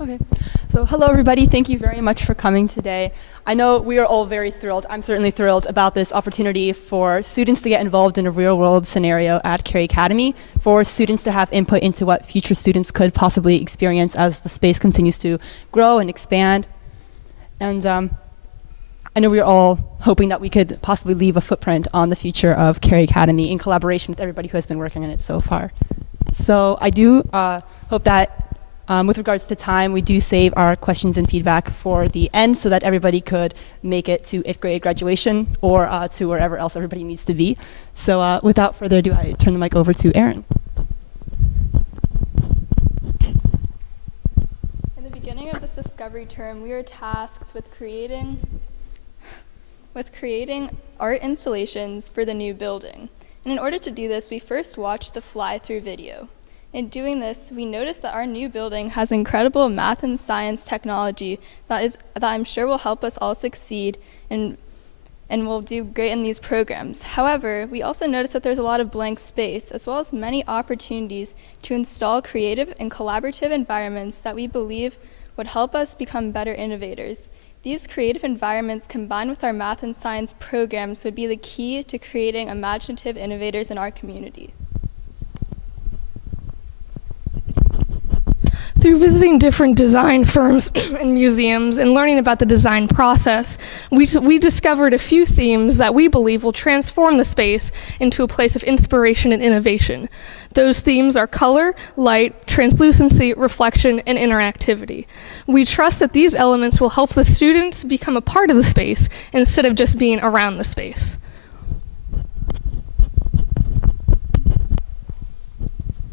Okay. So hello, everybody. Thank you very much for coming today. I know we are all very thrilled. I'm certainly thrilled about this opportunity for students to get involved in a real-world scenario at Carey Academy, for students to have input into what future students could possibly experience as the space continues to grow and expand. And I know we're all hoping that we could possibly leave a footprint on the future of Carey Academy in collaboration with everybody who has been working on it so far. So I do hope that with regards to time, we do save our questions and feedback for the end so that everybody could make it to 8th grade graduation or to wherever else everybody needs to be. So without further ado, I turn the mic over to Erin. In the beginning of this discovery term, we were tasked with creating art installations for the new building. And in order to do this, we first watched the fly-through video. In doing this, we noticed that our new building has incredible math and science technology that I'm sure will help us all succeed and will do great in these programs. However, we also noticed that there's a lot of blank space, as well as many opportunities to install creative and collaborative environments that we believe would help us become better innovators. These creative environments combined with our math and science programs would be the key to creating imaginative innovators in our community. Through visiting different design firms and museums and learning about the design process, we discovered a few themes that we believe will transform the space into a place of inspiration and innovation. Those themes are color, light, translucency, reflection, and interactivity. We trust that these elements will help the students become a part of the space instead of just being around the space.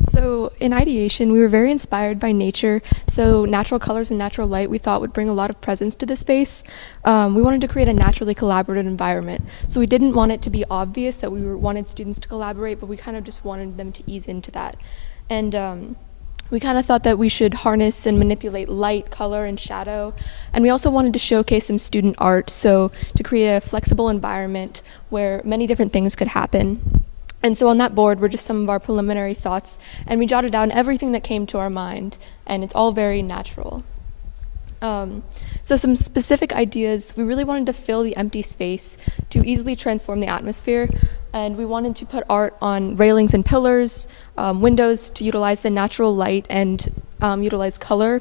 So in ideation, we were very inspired by nature, so natural colors and natural light we thought would bring a lot of presence to the space. We wanted to create a naturally collaborative environment, so we didn't want it to be obvious that we wanted students to collaborate, but we kind of just wanted them to ease into that. And we kind of thought that we should harness and manipulate light, color, and shadow. And we also wanted to showcase some student art, so to create a flexible environment where many different things could happen. And so on that board were just some of our preliminary thoughts, and we jotted down everything that came to our mind, and it's all very natural. So some specific ideas, we really wanted to fill the empty space to easily transform the atmosphere, and we wanted to put art on railings and pillars, windows to utilize the natural light and utilize color.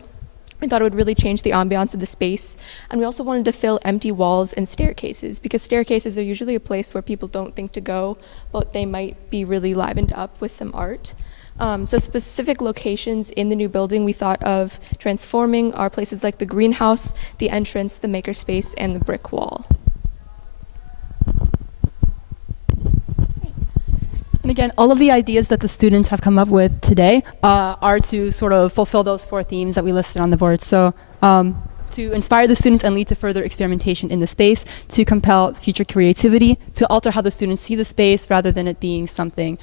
We thought it would really change the ambiance of the space. And we also wanted to fill empty walls and staircases, because staircases are usually a place where people don't think to go, but they might be really livened up with some art. So specific locations in the new building, we thought of transforming are places like the greenhouse, the entrance, the makerspace, and the brick wall. And again, all of the ideas that the students have come up with today are to sort of fulfill those 4 themes that we listed on the board. So to inspire the students and lead to further experimentation in the space, to compel future creativity, to alter how the students see the space rather than it being something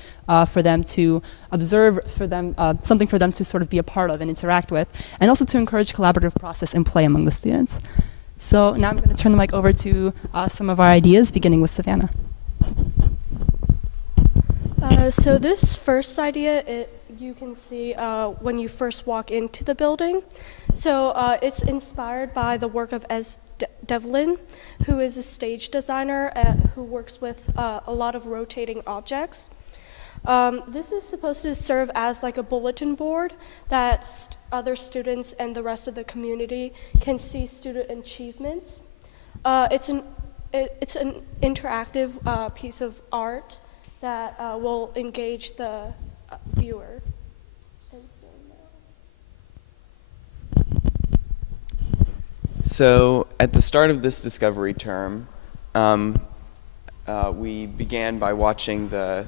for them to observe, something for them to sort of be a part of and interact with, and also to encourage collaborative process and play among the students. So now I'm going to turn the mic over to some of our ideas, beginning with Savannah. So this first idea, you can see when you first walk into the building. So it's inspired by the work of Es Devlin, who is a stage designer who works with a lot of rotating objects. This is supposed to serve as like a bulletin board that other students and the rest of the community can see student achievements. It's an interactive piece of art that will engage the viewer. So at the start of this discovery term, we began by watching the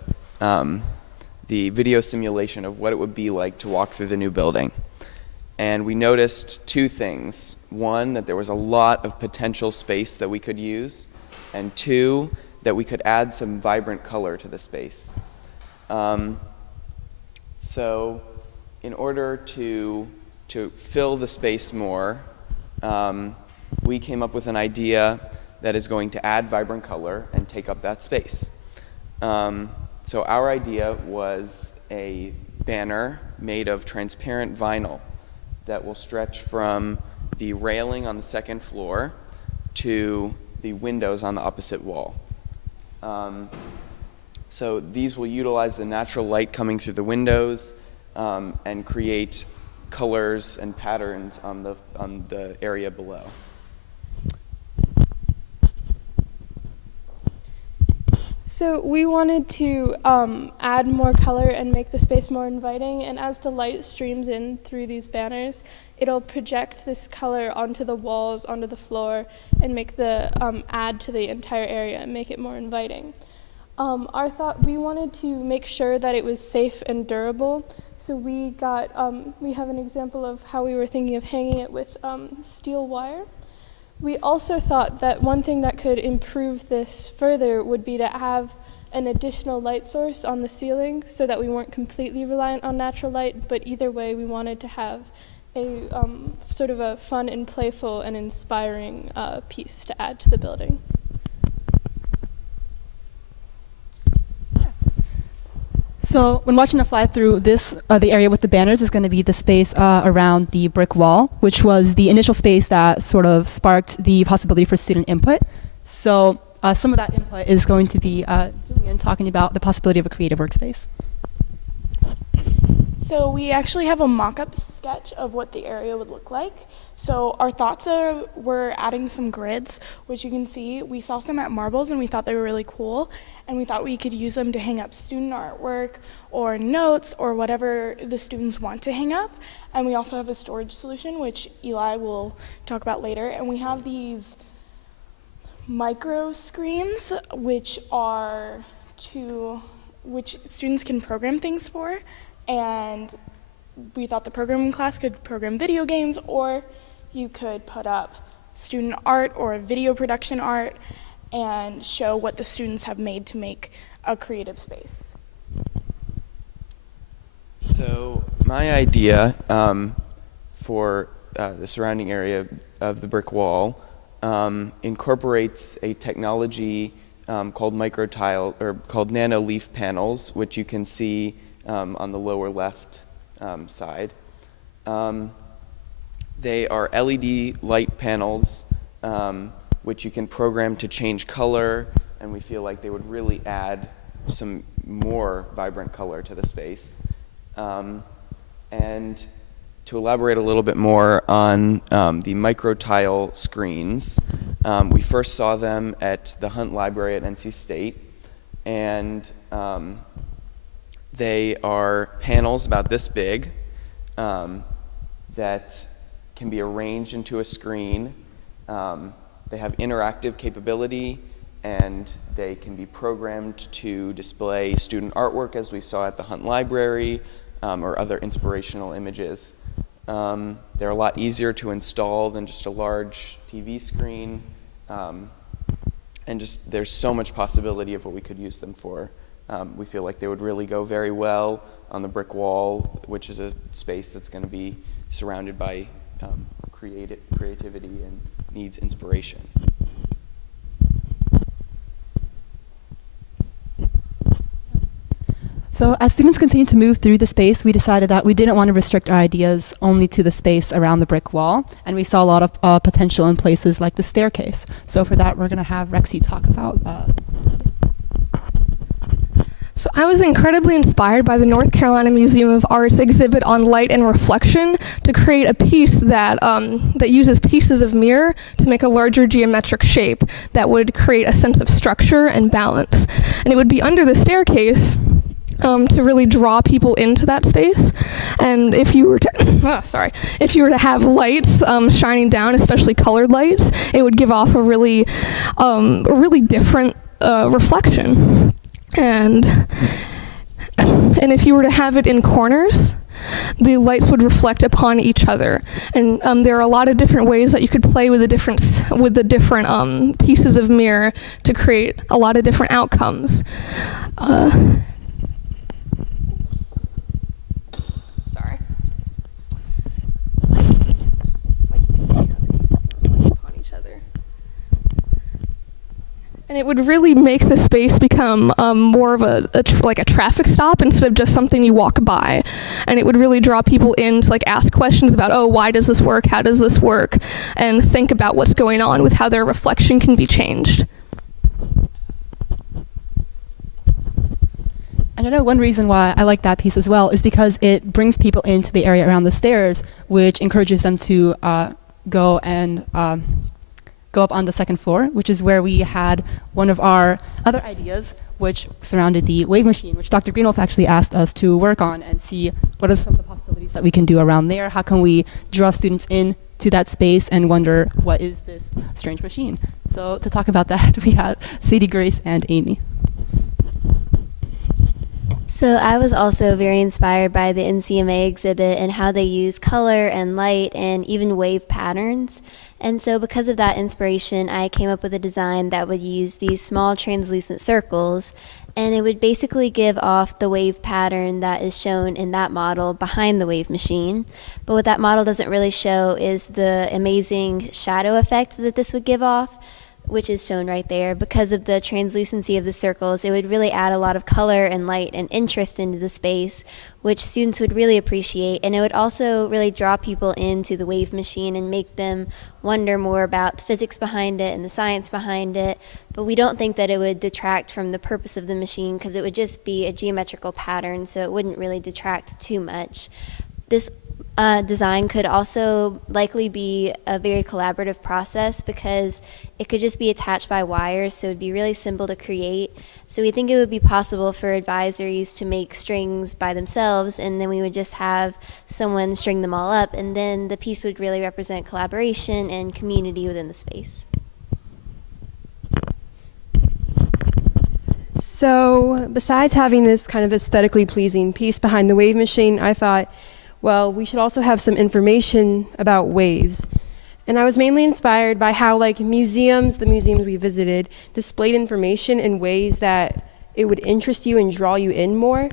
video simulation of what it would be like to walk through the new building. And we noticed 2 things. 1, that there was a lot of potential space that we could use, and 2, that we could add some vibrant color to the space. So in order to fill the space more, we came up with an idea that is going to add vibrant color and take up that space. So our idea was a banner made of transparent vinyl. that will stretch from the railing on the second floor to the windows on the opposite wall. So these will utilize the natural light coming through the windows and create colors and patterns on the area below. So we wanted to add more color and make the space more inviting, and as the light streams in through these banners, it'll project this color onto the walls, onto the floor, and make the add to the entire area and make it more inviting. We wanted to make sure that it was safe and durable, so we have an example of how we were thinking of hanging it with steel wire. We also thought that one thing that could improve this further would be to have an additional light source on the ceiling so that we weren't completely reliant on natural light, but either way we wanted to have a sort of a fun and playful and inspiring piece to add to the building. So when watching the fly through, the area with the banners is going to be the space around the brick wall, which was the initial space that sort of sparked the possibility for student input. So some of that input is going to be Julian talking about the possibility of a creative workspace. So we actually have a mock-up sketch of what the area would look like. So our thoughts we're adding some grids, which you can see. We saw some at Marbles and we thought they were really cool. And we thought we could use them to hang up student artwork or notes or whatever the students want to hang up. And we also have a storage solution, which Eli will talk about later. And we have these micro screens, which students can program things for. And we thought the programming class could program video games, or you could put up student art or video production art and show what the students have made to make a creative space. So my idea for the surrounding area of the brick wall incorporates a technology called microtile, or called nano leaf panels, which you can see on the lower left side. They are LED light panels which you can program to change color, and we feel like they would really add some more vibrant color to the space. And to elaborate a little bit more on the microtile screens, we first saw them at the Hunt Library at NC State, and they are panels about this big that can be arranged into a screen. They have interactive capability, and they can be programmed to display student artwork, as we saw at the Hunt Library, or other inspirational images. They're a lot easier to install than just a large TV screen, and just there's so much possibility of what we could use them for. We feel like they would really go very well on the brick wall, which is a space that's going to be surrounded by creativity and needs inspiration. So as students continue to move through the space, we decided that we didn't want to restrict our ideas only to the space around the brick wall, and we saw a lot of potential in places like the staircase. So for that, we're going to have Rexy talk about So I was incredibly inspired by the North Carolina Museum of Art's exhibit on light and reflection to create a piece that that uses pieces of mirror to make a larger geometric shape that would create a sense of structure and balance. And it would be under the staircase to really draw people into that space. And if you were to, if you were to have lights shining down, especially colored lights, it would give off a really different reflection. And if you were to have it in corners, the lights would reflect upon each other. And there are a lot of different ways that you could play with the different pieces of mirror to create a lot of different outcomes. And it would really make the space become more of like a traffic stop instead of just something you walk by. And it would really draw people in to like ask questions about, oh, why does this work? How does this work? And think about what's going on with how their reflection can be changed. And I know one reason why I like that piece as well is because it brings people into the area around the stairs, which encourages them to go up on the second floor, which is where we had one of our other ideas, which surrounded the wave machine, which Dr. Greenwolf actually asked us to work on and see what are some of the possibilities that we can do around there. How can we draw students in to that space and wonder, what is this strange machine? So to talk about that, we have Sadie, Grace, and Amy. So I was also very inspired by the NCMA exhibit and how they use color and light and even wave patterns. And so because of that inspiration, I came up with a design that would use these small translucent circles, and it would basically give off the wave pattern that is shown in that model behind the wave machine. But what that model doesn't really show is the amazing shadow effect that this would give off, which is shown right there. Because of the translucency of the circles, it would really add a lot of color and light and interest into the space, which students would really appreciate. And it would also really draw people into the wave machine and make them wonder more about the physics behind it and the science behind it. But we don't think that it would detract from the purpose of the machine, because it would just be a geometrical pattern, so it wouldn't really detract too much. This design could also likely be a very collaborative process, because it could just be attached by wires, so it would be really simple to create. So we think it would be possible for advisories to make strings by themselves, and then we would just have someone string them all up, and then the piece would really represent collaboration and community within the space. So besides having this kind of aesthetically pleasing piece behind the wave machine, I thought, well, we should also have some information about waves. And I was mainly inspired by how, like, the museums we visited displayed information in ways that it would interest you and draw you in more.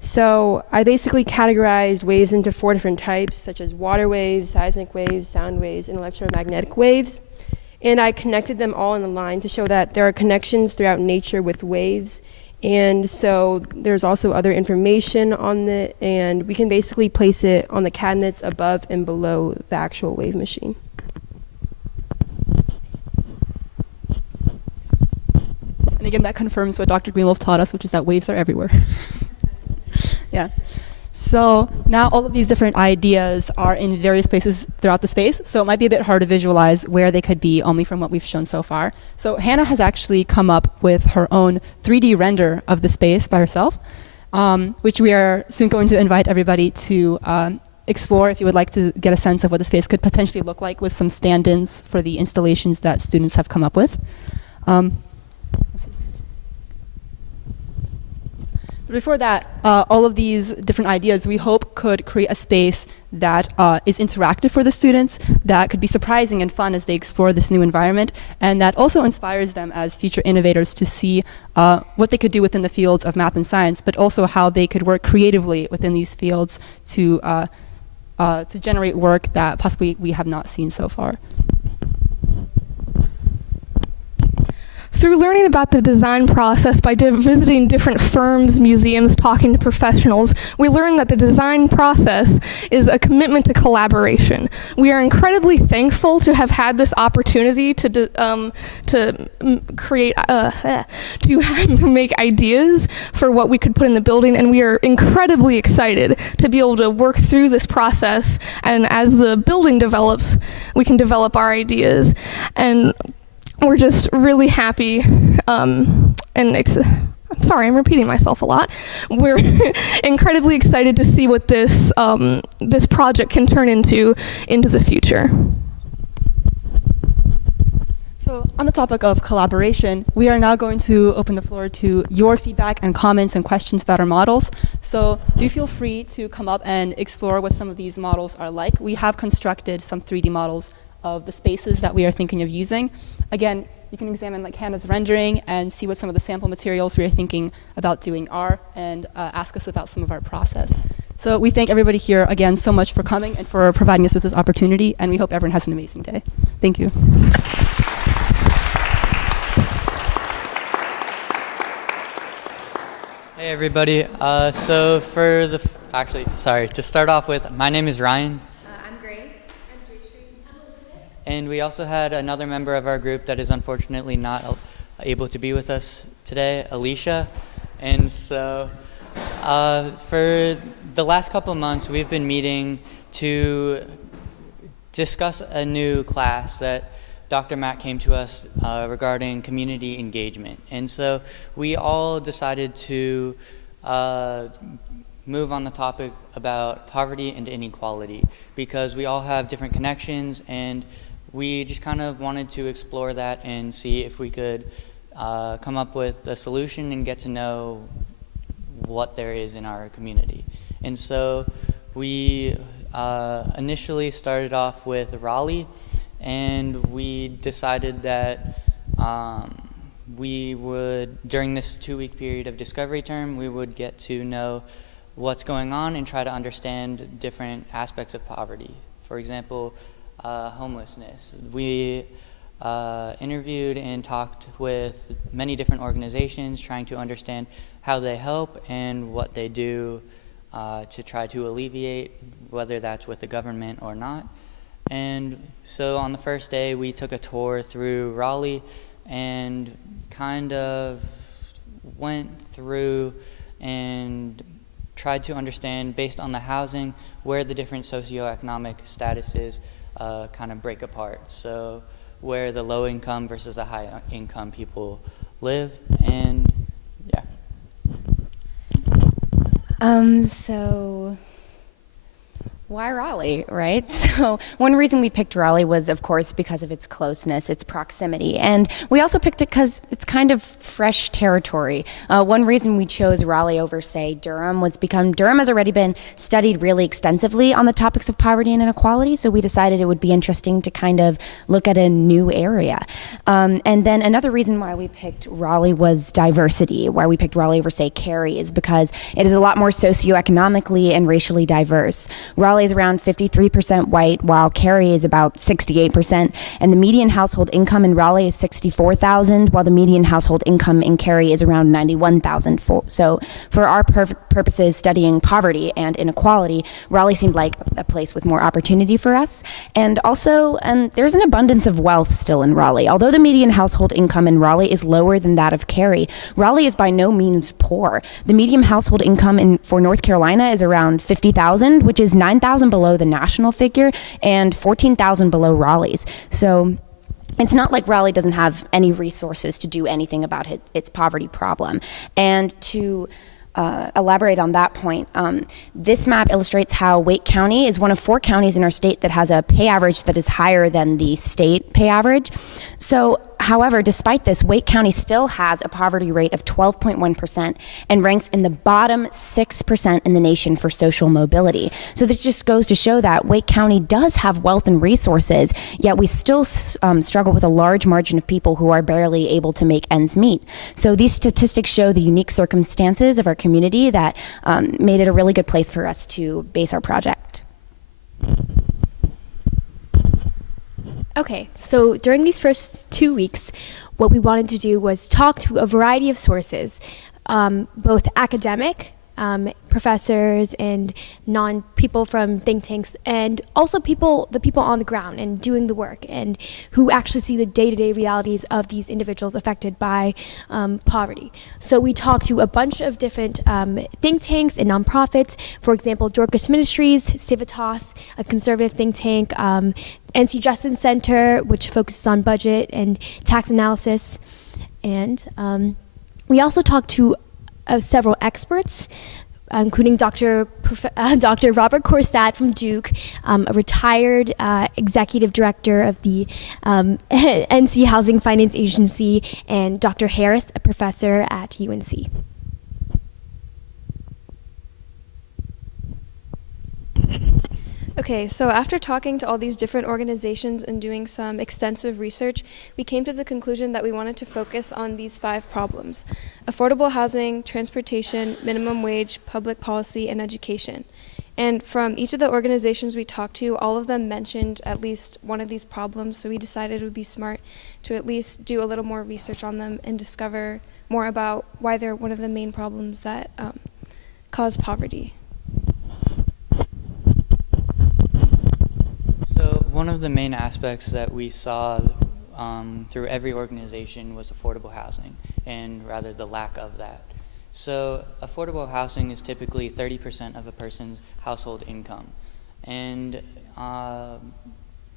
So I basically categorized waves into 4 different types, such as water waves, seismic waves, sound waves, and electromagnetic waves. And I connected them all in a line to show that there are connections throughout nature with waves. And so there's also other information on it, and we can basically place it on the cabinets above and below the actual wave machine. And again, that confirms what Dr. Greenwolf taught us, which is that waves are everywhere. Yeah. So now all of these different ideas are in various places throughout the space, so it might be a bit hard to visualize where they could be only from what we've shown so far. So Hannah has actually come up with her own 3D render of the space by herself, which we are soon going to invite everybody to explore if you would like to get a sense of what the space could potentially look like with some stand-ins for the installations that students have come up with. Before that, all of these different ideas we hope could create a space that is interactive for the students, that could be surprising and fun as they explore this new environment, and that also inspires them as future innovators to see what they could do within the fields of math and science, but also how they could work creatively within these fields to generate work that possibly we have not seen so far. Through learning about the design process by visiting different firms, museums, talking to professionals, we learned that the design process is a commitment to collaboration. We are incredibly thankful to have had this opportunity to make ideas for what we could put in the building, and we are incredibly excited to be able to work through this process, and as the building develops, we can develop our ideas. And we're just really happy, I'm sorry, I'm repeating myself a lot. We're incredibly excited to see what this project can turn into the future. So on the topic of collaboration, we are now going to open the floor to your feedback and comments and questions about our models. So do feel free to come up and explore what some of these models are like. We have constructed some 3D models of the spaces that we are thinking of using. Again, you can examine like Hannah's rendering and see what some of the sample materials we are thinking about doing are, and ask us about some of our process. So we thank everybody here again so much for coming and for providing us with this opportunity, and we hope everyone has an amazing day. Thank you. everybody. To start off with, my name is Ryan. I'm Grace. I'm Jaytree. And we also had another member of our group that is unfortunately not able to be with us today, Alicia. And so for the last couple of months, we've been meeting to discuss a new class that Dr. Matt came to us regarding community engagement. And so we all decided to move on the topic about poverty and inequality because we all have different connections, and we just kind of wanted to explore that and see if we could come up with a solution and get to know what there is in our community. And so we initially started off with Raleigh, and we decided that we would, during this 2-week period of discovery term, we would get to know what's going on and try to understand different aspects of poverty. For example, homelessness. We interviewed and talked with many different organizations trying to understand how they help and what they do to try to alleviate, whether that's with the government or not. And so on the first day, we took a tour through Raleigh and kind of went through and tried to understand, based on the housing, where the different socioeconomic statuses kind of break apart. So where the low income versus the high income people live, and yeah. So why Raleigh, right? So one reason we picked Raleigh was, of course, because of its closeness, its proximity. And we also picked it because it's kind of fresh territory. One reason we chose Raleigh over, say, Durham was because Durham has already been studied really extensively on the topics of poverty and inequality, so we decided it would be interesting to kind of look at a new area. And then another reason why we picked Raleigh was diversity. Why we picked Raleigh over, say, Cary is because it is a lot more socioeconomically and racially diverse. Raleigh is around 53% white, while Cary is about 68%, and the median household income in Raleigh is $64,000, while the median household income in Cary is around $91,000. So for our purposes studying poverty and inequality, Raleigh seemed like a place with more opportunity for us. And also, there's an abundance of wealth still in Raleigh. Although the median household income in Raleigh is lower than that of Cary, Raleigh is by no means poor. The median household income for North Carolina is around $50,000, which is $9,000 below the national figure and $14,000 below Raleigh's. So it's not like Raleigh doesn't have any resources to do anything about its poverty problem. And to elaborate on that point, this map illustrates how Wake County is one of 4 counties in our state that has a pay average that is higher than the state pay average. So, however, despite this, Wake County still has a poverty rate of 12.1% and ranks in the bottom 6% in the nation for social mobility. So this just goes to show that Wake County does have wealth and resources, yet we still struggle with a large margin of people who are barely able to make ends meet. So these statistics show the unique circumstances of our community that made it a really good place for us to base our project. Okay, so during these first 2 weeks, what we wanted to do was talk to a variety of sources, both academic, professors and people from think tanks, and also the people on the ground and doing the work and who actually see the day-to-day realities of these individuals affected by poverty. So we talked to a bunch of different think tanks and nonprofits. For example, Dorcas Ministries, Civitas, a conservative think tank, NC Justice Center, which focuses on budget and tax analysis. And we also talked to several experts, including Dr. Robert Korsad from Duke, a retired executive director of the NC Housing Finance Agency, and Dr. Harris, a professor at UNC. Okay, so after talking to all these different organizations and doing some extensive research, we came to the conclusion that we wanted to focus on these 5 problems: affordable housing, transportation, minimum wage, public policy, and education. And from each of the organizations we talked to, all of them mentioned at least one of these problems, so we decided it would be smart to at least do a little more research on them and discover more about why they're one of the main problems that cause poverty. So one of the main aspects that we saw through every organization was affordable housing, and rather the lack of that. So affordable housing is typically 30% of a person's household income, and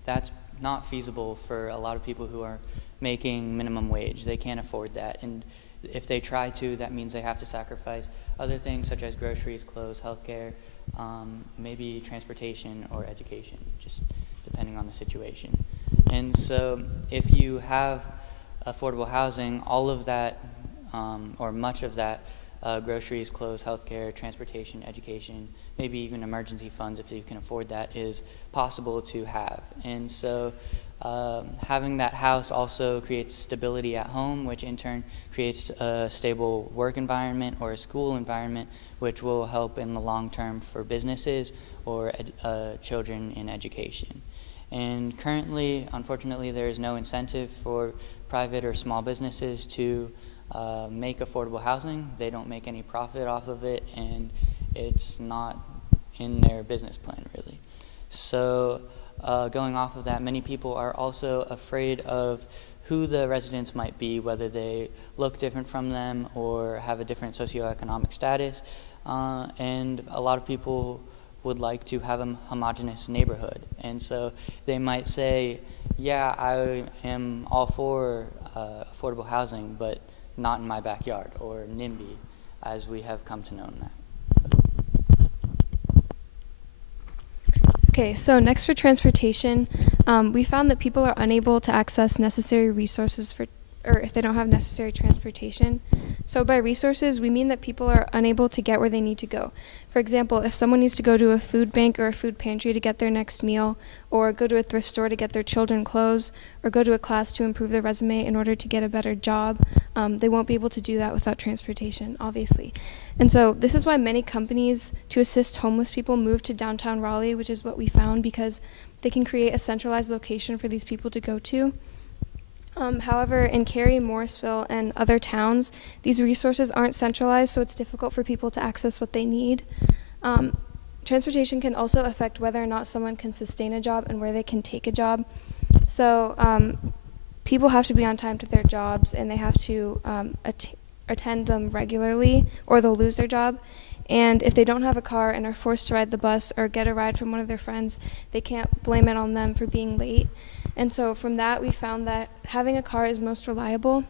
that's not feasible for a lot of people who are making minimum wage. They can't afford that, and if they try to, that means they have to sacrifice other things such as groceries, clothes, healthcare, maybe transportation or education, just depending on the situation. And so if you have affordable housing, all of that, or much of that, groceries, clothes, healthcare, transportation, education, maybe even emergency funds if you can afford that, is possible to have. And so having that house also creates stability at home, which in turn creates a stable work environment or a school environment, which will help in the long term for businesses or children in education. And currently, unfortunately, there is no incentive for private or small businesses to make affordable housing. They don't make any profit off of it, and it's not in their business plan, really. So going off of that, many people are also afraid of who the residents might be, whether they look different from them or have a different socioeconomic status. And a lot of people would like to have a homogeneous neighborhood. And so they might say, yeah, I am all for affordable housing, but not in my backyard, or NIMBY, as we have come to know that. Okay, so next for transportation, we found that people are unable to access necessary resources or if they don't have necessary transportation. So by resources, we mean that people are unable to get where they need to go. For example, if someone needs to go to a food bank or a food pantry to get their next meal, or go to a thrift store to get their children clothes, or go to a class to improve their resume in order to get a better job, they won't be able to do that without transportation, obviously. And so this is why many companies to assist homeless people move to downtown Raleigh, which is what we found, because they can create a centralized location for these people to go to. However, in Cary, Morrisville, and other towns, these resources aren't centralized, so it's difficult for people to access what they need. Transportation can also affect whether or not someone can sustain a job and where they can take a job. So people have to be on time to their jobs, and they have to attend them regularly, or they'll lose their job. And if they don't have a car and are forced to ride the bus or get a ride from one of their friends, they can't blame it on them for being late. And so from that, we found that having a car is most reliable.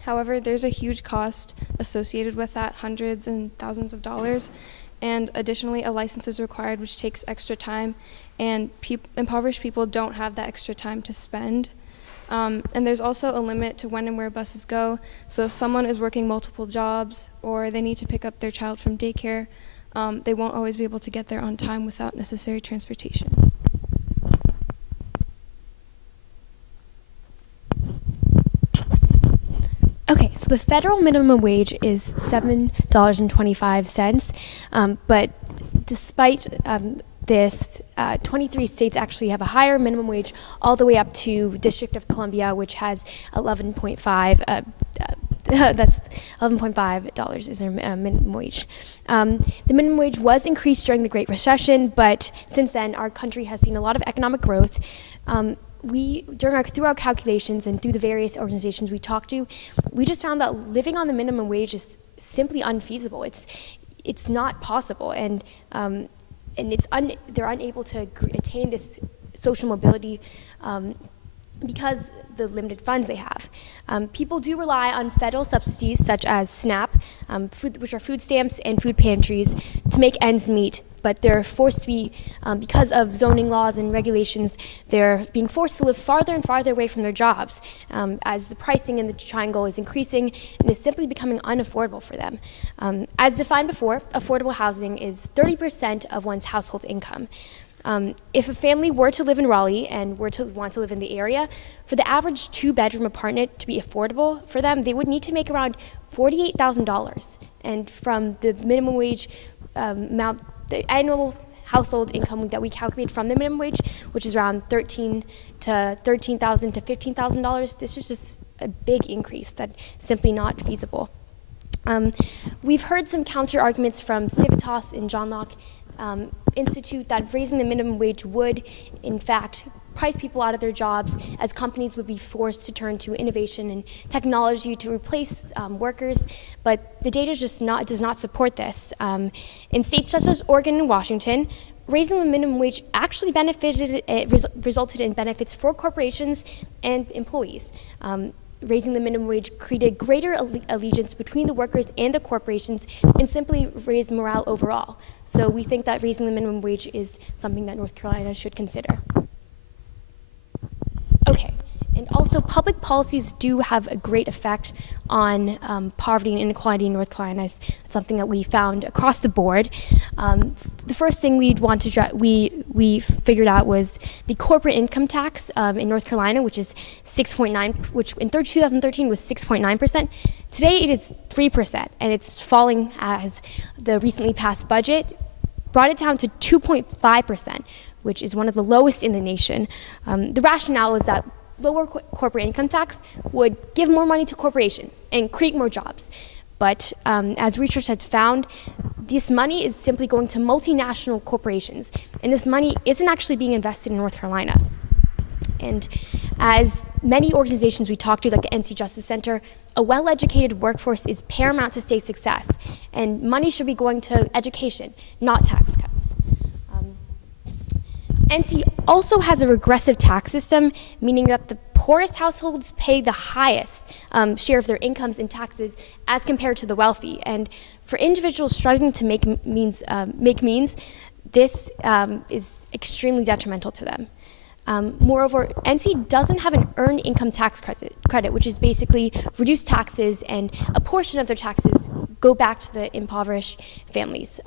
However, there's a huge cost associated with that, hundreds and thousands of dollars. And additionally, a license is required, which takes extra time. And impoverished people don't have that extra time to spend. And there's also a limit to when and where buses go. So if someone is working multiple jobs or they need to pick up their child from daycare, they won't always be able to get there on time without necessary transportation. Okay, so the federal minimum wage is $7.25, but despite this, 23 states actually have a higher minimum wage, all the way up to District of Columbia, which has 11.5. That's $11.5 is their minimum wage. The minimum wage was increased during the Great Recession, but since then our country has seen a lot of economic growth. Through our calculations and through the various organizations we talked to, we just found that living on the minimum wage is simply unfeasible. It's not possible, and they're unable to attain this social mobility because the limited funds they have. People do rely on federal subsidies such as SNAP, which are food stamps and food pantries, to make ends meet, but they're forced to be, because of zoning laws and regulations, they're being forced to live farther and farther away from their jobs as the pricing in the triangle is increasing and is simply becoming unaffordable for them. As defined before, affordable housing is 30% of one's household income. If a family were to live in Raleigh and were to want to live in the area, for the average 2-bedroom apartment to be affordable for them, they would need to make around $48,000. And from the minimum wage amount, the annual household income that we calculate from the minimum wage, which is around $13,000 to $15,000, this is just a big increase that's simply not feasible. We've heard some counter arguments from Civitas and John Locke Institute that raising the minimum wage would, in fact, price people out of their jobs, as companies would be forced to turn to innovation and technology to replace workers. But the data does not support this. In states such as Oregon and Washington, raising the minimum wage actually resulted in benefits for corporations and employees. Raising the minimum wage created greater allegiance between the workers and the corporations and simply raised morale overall. So we think that raising the minimum wage is something that North Carolina should consider. Okay, and also public policies do have a great effect on poverty and inequality in North Carolina. It's something that we found across the board. The first thing we figured out was the corporate income tax in North Carolina, which is 6.9, which in 2013 was 6.9%. Today it is 3%, and it's falling as the recently passed budget brought it down to 2.5%, which is one of the lowest in the nation. The rationale is that lower corporate income tax would give more money to corporations and create more jobs. But as research has found, this money is simply going to multinational corporations, and this money isn't actually being invested in North Carolina. And as many organizations we talk to, like the NC Justice Center, a well-educated workforce is paramount to state success, and money should be going to education, not tax cuts. NC also has a regressive tax system, meaning that the poorest households pay the highest share of their incomes in taxes as compared to the wealthy. And for individuals struggling to make means, this is extremely detrimental to them. Moreover, NC doesn't have an earned income tax credit, which is basically reduced taxes, and a portion of their taxes go back to the impoverished families.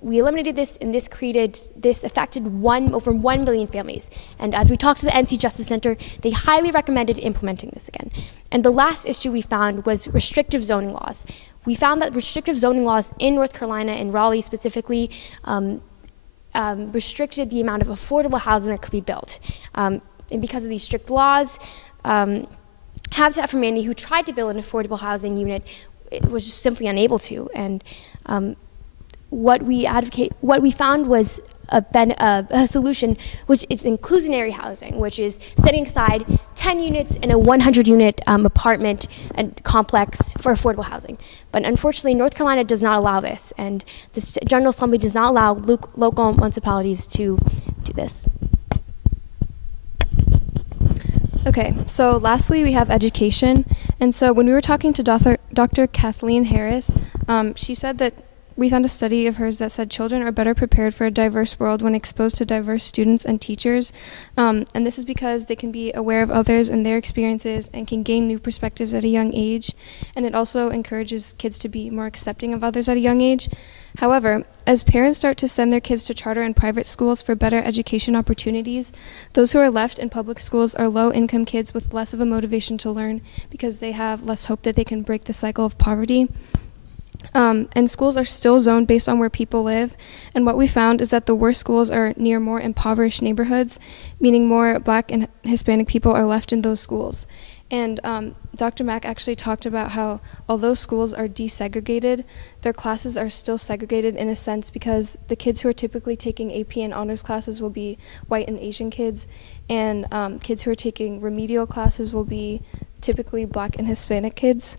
We eliminated this, and this affected over 1 million families. And as we talked to the NC Justice Center, they highly recommended implementing this again. And the last issue we found was restrictive zoning laws. We found that restrictive zoning laws in North Carolina and Raleigh specifically restricted the amount of affordable housing that could be built. And because of these strict laws, Habitat for Humanity, who tried to build an affordable housing unit, it was just simply unable to. And what we found was a solution, which is inclusionary housing, which is setting aside 10 units in a 100-unit apartment and complex for affordable housing. But unfortunately, North Carolina does not allow this, and the General Assembly does not allow local municipalities to do this. Okay, so lastly we have education. And so when we were talking to Dr. Kathleen Harris, she said that we found a study of hers that said children are better prepared for a diverse world when exposed to diverse students and teachers. And this is because they can be aware of others and their experiences and can gain new perspectives at a young age. And it also encourages kids to be more accepting of others at a young age. However, as parents start to send their kids to charter and private schools for better education opportunities, those who are left in public schools are low-income kids with less of a motivation to learn because they have less hope that they can break the cycle of poverty. And schools are still zoned based on where people live. And what we found is that the worst schools are near more impoverished neighborhoods, meaning more Black and Hispanic people are left in those schools. And Dr. Mack actually talked about how although schools are desegregated, their classes are still segregated in a sense because the kids who are typically taking AP and honors classes will be white and Asian kids, and kids who are taking remedial classes will be typically Black and Hispanic kids.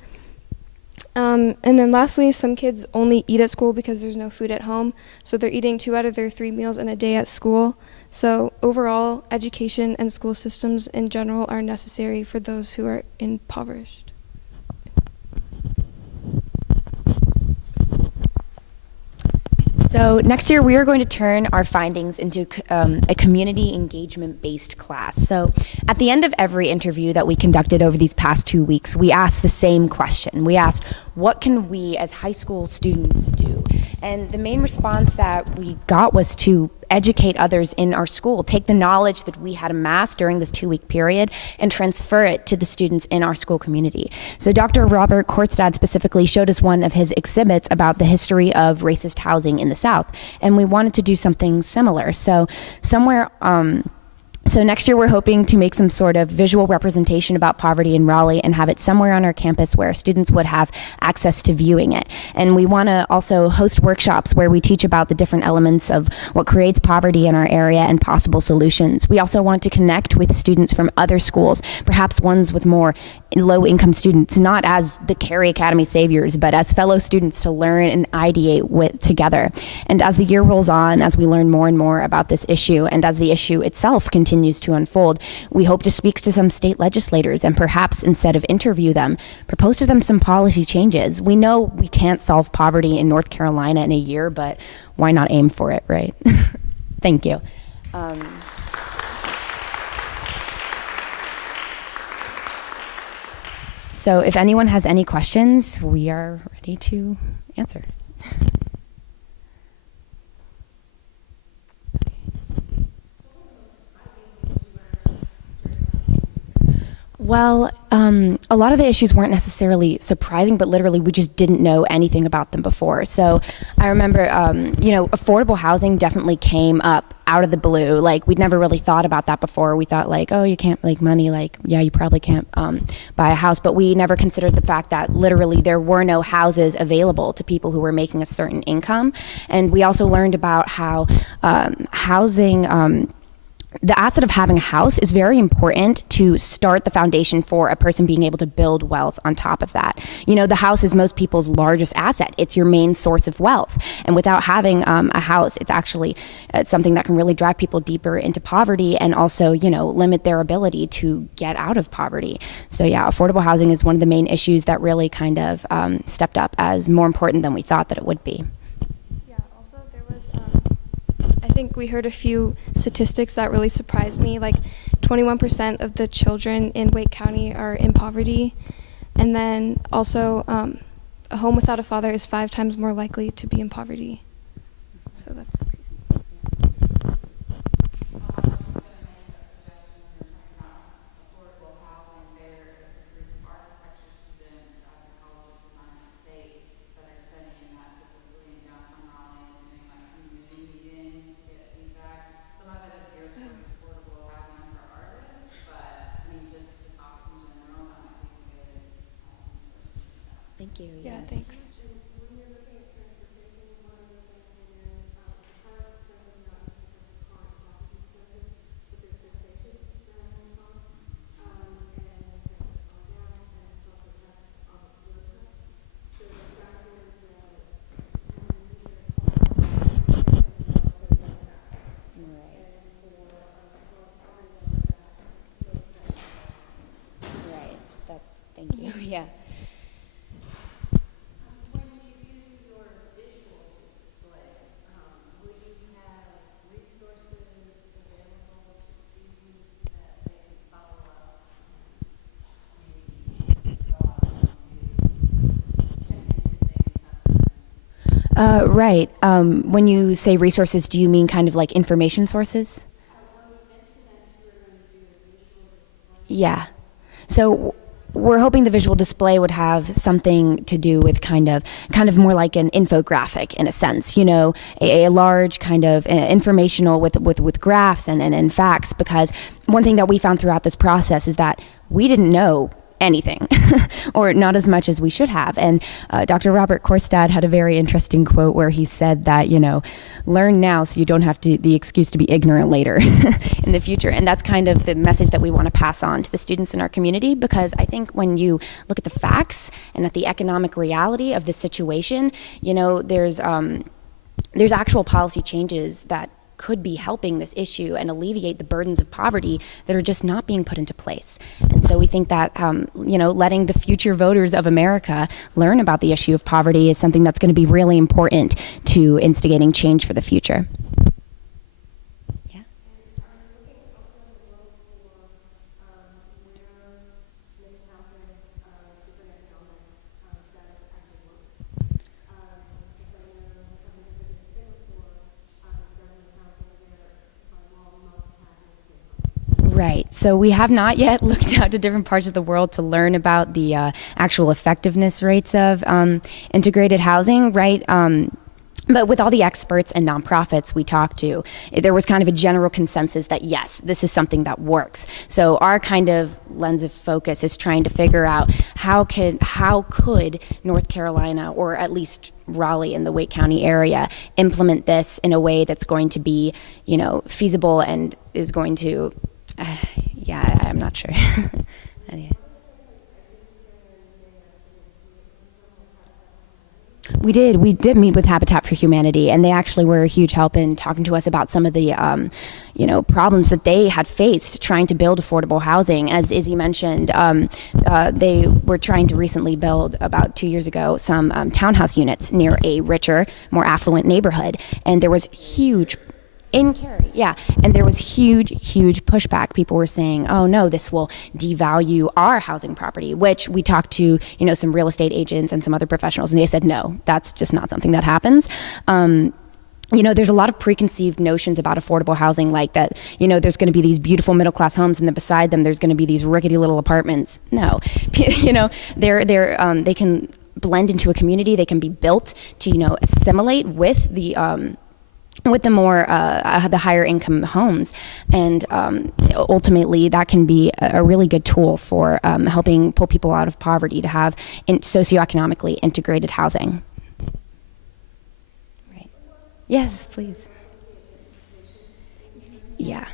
And then lastly, some kids only eat at school because there's no food at home, so they're eating 2 out of their 3 meals in a day at school. So overall, education and school systems in general are necessary for those who are impoverished. So next year we are going to turn our findings into a community engagement-based class. So at the end of every interview that we conducted over these past 2 weeks, we asked the same question. We asked, what can we as high school students do? And the main response that we got was to educate others in our school, take the knowledge that we had amassed during this 2-week period and transfer it to the students in our school community. So Dr. Robert Kortstad specifically showed us one of his exhibits about the history of racist housing in the South, and we wanted to do something similar. So somewhere So next year we're hoping to make some sort of visual representation about poverty in Raleigh and have it somewhere on our campus where students would have access to viewing it. And we want to also host workshops where we teach about the different elements of what creates poverty in our area and possible solutions. We also want to connect with students from other schools, perhaps ones with more low-income students, not as the Carey Academy saviors, but as fellow students to learn and ideate with together. And as the year rolls on, as we learn more and more about this issue, and as the issue itself continues to unfold, we hope to speak to some state legislators and perhaps, instead of interview them, propose to them some policy changes. We know we can't solve poverty in North Carolina in a year, but why not aim for it, right? Thank you. So if anyone has any questions, we are ready to answer. Well, a lot of the issues weren't necessarily surprising, but literally we just didn't know anything about them before. So I remember, affordable housing definitely came up out of the blue. Like, we'd never really thought about that before. We thought like, oh, you can't make money. Like, yeah, you probably can't buy a house. But we never considered the fact that literally there were no houses available to people who were making a certain income. And we also learned about how housing, the asset of having a house is very important to start the foundation for a person being able to build wealth on top of that. You know, the house is most people's largest asset. It's your main source of wealth. And without having a house, it's actually something that can really drive people deeper into poverty and also, limit their ability to get out of poverty. So yeah, affordable housing is one of the main issues that really kind of stepped up as more important than we thought that it would be. I think we heard a few statistics that really surprised me, like 21% of the children in Wake County are in poverty, and then also a home without a father is 5 times more likely to be in poverty. So that's crazy. Thank you. Yeah, yes. thanks. Right. Thank you. Yeah. Right. When you say resources, do you mean kind of like information sources? Yeah. So we're hoping the visual display would have something to do with kind of more like an infographic in a sense, a large kind of informational with graphs and facts, because one thing that we found throughout this process is that we didn't know anything or not as much as we should have. And Dr. Robert Korstad had a very interesting quote where he said that, learn now so you don't have the excuse to be ignorant later in the future. And that's kind of the message that we want to pass on to the students in our community, because I think when you look at the facts and at the economic reality of the situation, there's actual policy changes that could be helping this issue and alleviate the burdens of poverty that are just not being put into place. And so we think that, letting the future voters of America learn about the issue of poverty is something that's going to be really important to instigating change for the future. Yeah. Right. So we have not yet looked out to different parts of the world to learn about the actual effectiveness rates of integrated housing, right? But with all the experts and nonprofits we talked to, there was kind of a general consensus that yes, this is something that works. So our kind of lens of focus is trying to figure out how could North Carolina, or at least Raleigh in the Wake County area, implement this in a way that's going to be, feasible and is going to, I'm not sure. We did meet with Habitat for Humanity, and they actually were a huge help in talking to us about some of the, problems that they had faced trying to build affordable housing. As Izzy mentioned, they were trying to recently build, about 2 years ago, some townhouse units near a richer, more affluent neighborhood, and there was huge in Cary, and there was huge pushback. People were saying, oh no, this will devalue our housing property, which we talked to, some real estate agents and some other professionals, and they said, no, that's just not something that happens. There's a lot of preconceived notions about affordable housing, like that, there's going to be these beautiful middle-class homes, and then beside them, there's going to be these rickety little apartments. No, they can blend into a community. They can be built to, assimilate with the more the higher income homes, and ultimately that can be a really good tool for helping pull people out of poverty, to have socioeconomically integrated housing. Right? Yes, please. Yeah.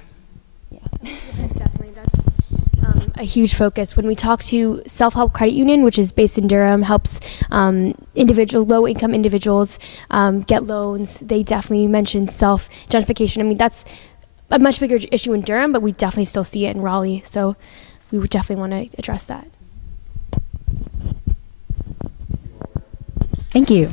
Definitely, that's a huge focus. When we talk to Self-Help Credit Union, which is based in Durham, helps low-income individuals get loans. They definitely mentioned self-gentrification. That's a much bigger issue in Durham, but we definitely still see it in Raleigh. So we would definitely want to address that. Thank you.